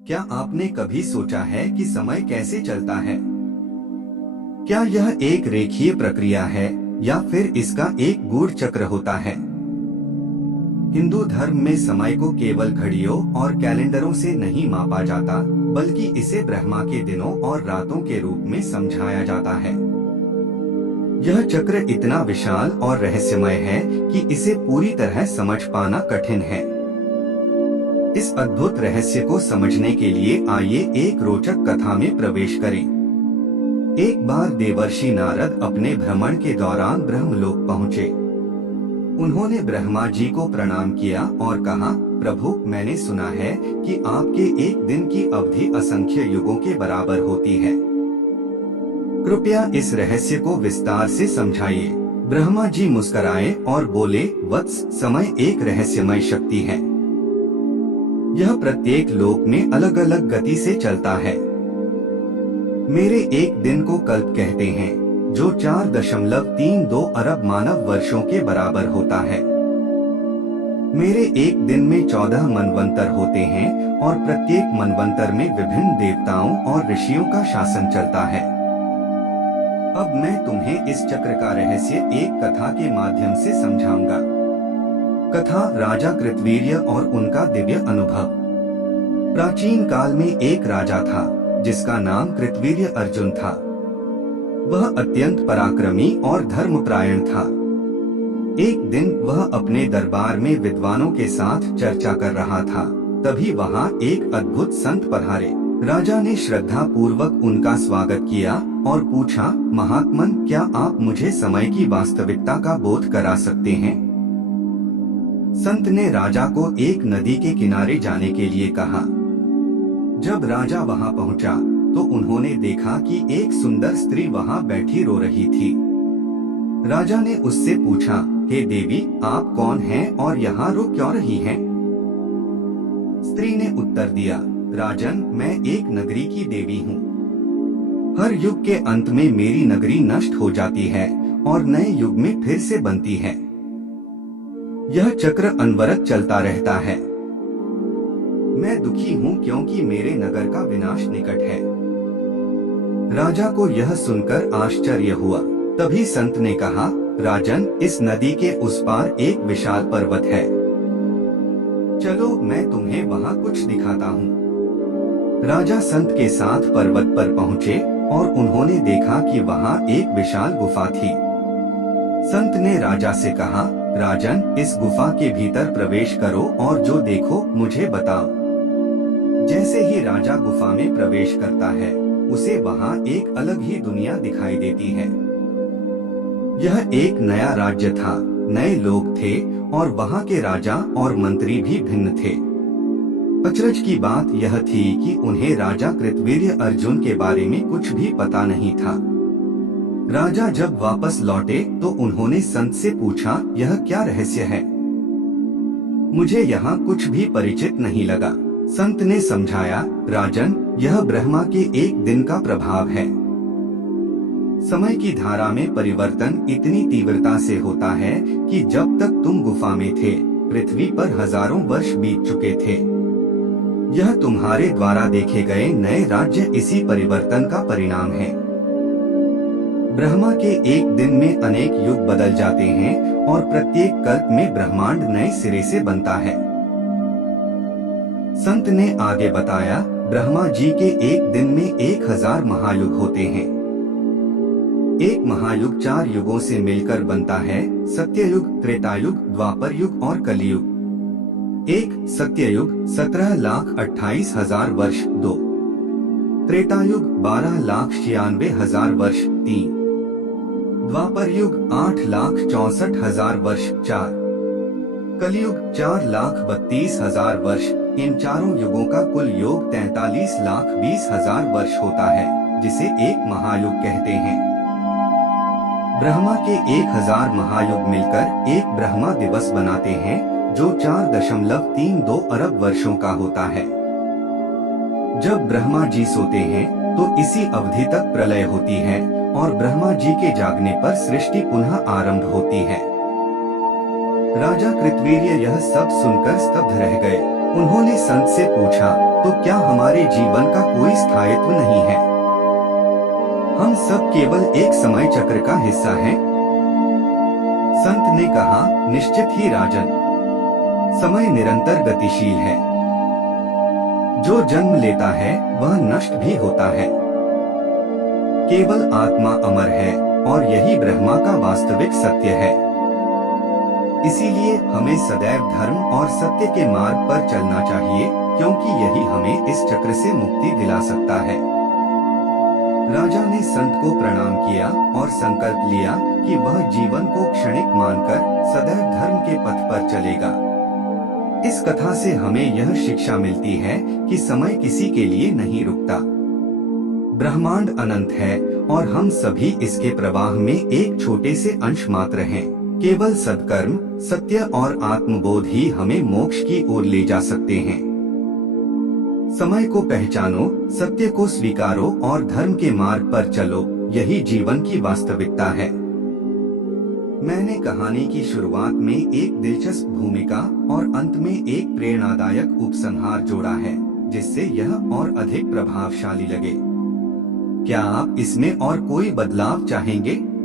क्या आपने कभी सोचा है कि समय कैसे चलता है? क्या यह एक रेखीय प्रक्रिया है या फिर इसका एक गूढ़ चक्र होता है? हिंदू धर्म में समय को केवल घड़ियों और कैलेंडरों से नहीं मापा जाता, बल्कि इसे ब्रह्मा के दिनों और रातों के रूप में समझाया जाता है। यह चक्र इतना विशाल और रहस्यमय है कि इसे पूरी तरह समझ पाना कठिन है। इस अद्भुत रहस्य को समझने के लिए आइए एक रोचक कथा में प्रवेश करें। एक बार देवर्षि नारद अपने भ्रमण के दौरान ब्रह्मलोक पहुँचे। उन्होंने ब्रह्मा जी को प्रणाम किया और कहा, प्रभु, मैंने सुना है कि आपके एक दिन की अवधि असंख्य युगों के बराबर होती है। कृपया इस रहस्य को विस्तार से समझाइए। ब्रह्मा जी मुस्कुराए और बोले, वत्स, समय एक रहस्यमय शक्ति है। यह प्रत्येक लोक में अलग अलग गति से चलता है। मेरे एक दिन को कल्प कहते हैं, जो 4.32 अरब मानव वर्षों के बराबर होता है। मेरे एक दिन में 14 मनवंतर होते हैं और प्रत्येक मनवंतर में विभिन्न देवताओं और ऋषियों का शासन चलता है। अब मैं तुम्हें इस चक्र का रहस्य एक कथा के माध्यम से समझाऊंगा। कथा राजा कृतवीर्य और उनका दिव्य अनुभव। प्राचीन काल में एक राजा था जिसका नाम कृतवीर्य अर्जुन था। वह अत्यंत पराक्रमी और धर्मपरायण था। एक दिन वह अपने दरबार में विद्वानों के साथ चर्चा कर रहा था। तभी वहाँ एक अद्भुत संत पधारे। राजा ने श्रद्धा पूर्वक उनका स्वागत किया और पूछा, महात्मन, क्या आप मुझे समय की वास्तविकता का बोध करा सकते हैं? संत ने राजा को एक नदी के किनारे जाने के लिए कहा। जब राजा वहाँ पहुँचा तो उन्होंने देखा कि एक सुंदर स्त्री वहाँ बैठी रो रही थी। राजा ने उससे पूछा, हे देवी, आप कौन हैं और यहाँ रो क्यों रही हैं? स्त्री ने उत्तर दिया, राजन, मैं एक नगरी की देवी हूँ। हर युग के अंत में मेरी नगरी नष्ट हो जाती है और नए युग में फिर से बनती है। यह चक्र अनवरत चलता रहता है। मैं दुखी हूँ क्योंकि मेरे नगर का विनाश निकट है। राजा को यह सुनकर आश्चर्य हुआ। तभी संत ने कहा, राजन, इस नदी के उस पार एक विशाल पर्वत है। चलो, मैं तुम्हें वहाँ कुछ दिखाता हूँ। राजा संत के साथ पर्वत पर पहुँचे और उन्होंने देखा कि वहाँ एक विशाल गुफा थी। संत ने राजा से कहा, राजन, इस गुफा के भीतर प्रवेश करो और जो देखो मुझे बताओ। जैसे ही राजा गुफा में प्रवेश करता है, उसे वहाँ एक अलग ही दुनिया दिखाई देती है। यह एक नया राज्य था, नए लोग थे और वहाँ के राजा और मंत्री भी भिन्न थे। अचरज की बात यह थी कि उन्हें राजा कृतवीर्य अर्जुन के बारे में कुछ भी पता नहीं था। राजा जब वापस लौटे तो उन्होंने संत से पूछा, यह क्या रहस्य है? मुझे यहाँ कुछ भी परिचित नहीं लगा। संत ने समझाया, राजन, यह ब्रह्मा के एक दिन का प्रभाव है। समय की धारा में परिवर्तन इतनी तीव्रता से होता है कि जब तक तुम गुफा में थे, पृथ्वी पर हजारों वर्ष बीत चुके थे। यह तुम्हारे द्वारा देखे गए नए राज्य इसी परिवर्तन का परिणाम है। ब्रह्मा के एक दिन में अनेक युग बदल जाते हैं और प्रत्येक कल्प में ब्रह्मांड नए सिरे से बनता है। संत ने आगे बताया, ब्रह्मा जी के एक दिन में 1000 महायुग होते हैं। एक महायुग 4 युगों से मिलकर बनता है, सत्ययुग, त्रेतायुग, द्वापर युग और कलियुग। एक सत्ययुग 17,28,000 वर्ष, 2 त्रेतायुग 12,96,000 वर्ष, 3 द्वापर युग 8,64,000 वर्ष, 4 कलियुग 4,32,000 वर्ष। इन चारों युगों का कुल योग 43,20,000 वर्ष होता है, जिसे एक महायुग कहते हैं। ब्रह्मा के 1000 महायुग मिलकर एक ब्रह्मा दिवस बनाते हैं, जो 4.32 अरब वर्षों का होता है। जब ब्रह्मा जी सोते हैं तो इसी अवधि तक प्रलय होती है और ब्रह्मा जी के जागने पर सृष्टि पुनः आरंभ होती है। राजा कृतवीर्य यह सब सुनकर स्तब्ध रह गए। उन्होंने संत से पूछा, तो क्या हमारे जीवन का कोई स्थायित्व नहीं है? हम सब केवल एक समय चक्र का हिस्सा हैं। संत ने कहा, निश्चित ही राजन, समय निरंतर गतिशील है। जो जन्म लेता है वह नष्ट भी होता है। केवल आत्मा अमर है और यही ब्रह्मा का वास्तविक सत्य है। इसीलिए हमें सदैव धर्म और सत्य के मार्ग पर चलना चाहिए, क्योंकि यही हमें इस चक्र से मुक्ति दिला सकता है। राजा ने संत को प्रणाम किया और संकल्प लिया कि वह जीवन को क्षणिक मानकर सदैव धर्म के पथ पर चलेगा। इस कथा से हमें यह शिक्षा मिलती है कि समय किसी के लिए नहीं रुकता। ब्रह्मांड अनंत है और हम सभी इसके प्रवाह में एक छोटे से अंश मात्र हैं। केवल सद्कर्म, सत्य और आत्मबोध ही हमें मोक्ष की ओर ले जा सकते हैं। समय को पहचानो, सत्य को स्वीकारो और धर्म के मार्ग पर चलो, यही जीवन की वास्तविकता है। मैंने कहानी की शुरुआत में एक दिलचस्प भूमिका और अंत में एक प्रेरणादायक उपसंहार जोड़ा है, जिससे यह और अधिक प्रभावशाली लगे। क्या आप इसमें और कोई बदलाव चाहेंगे?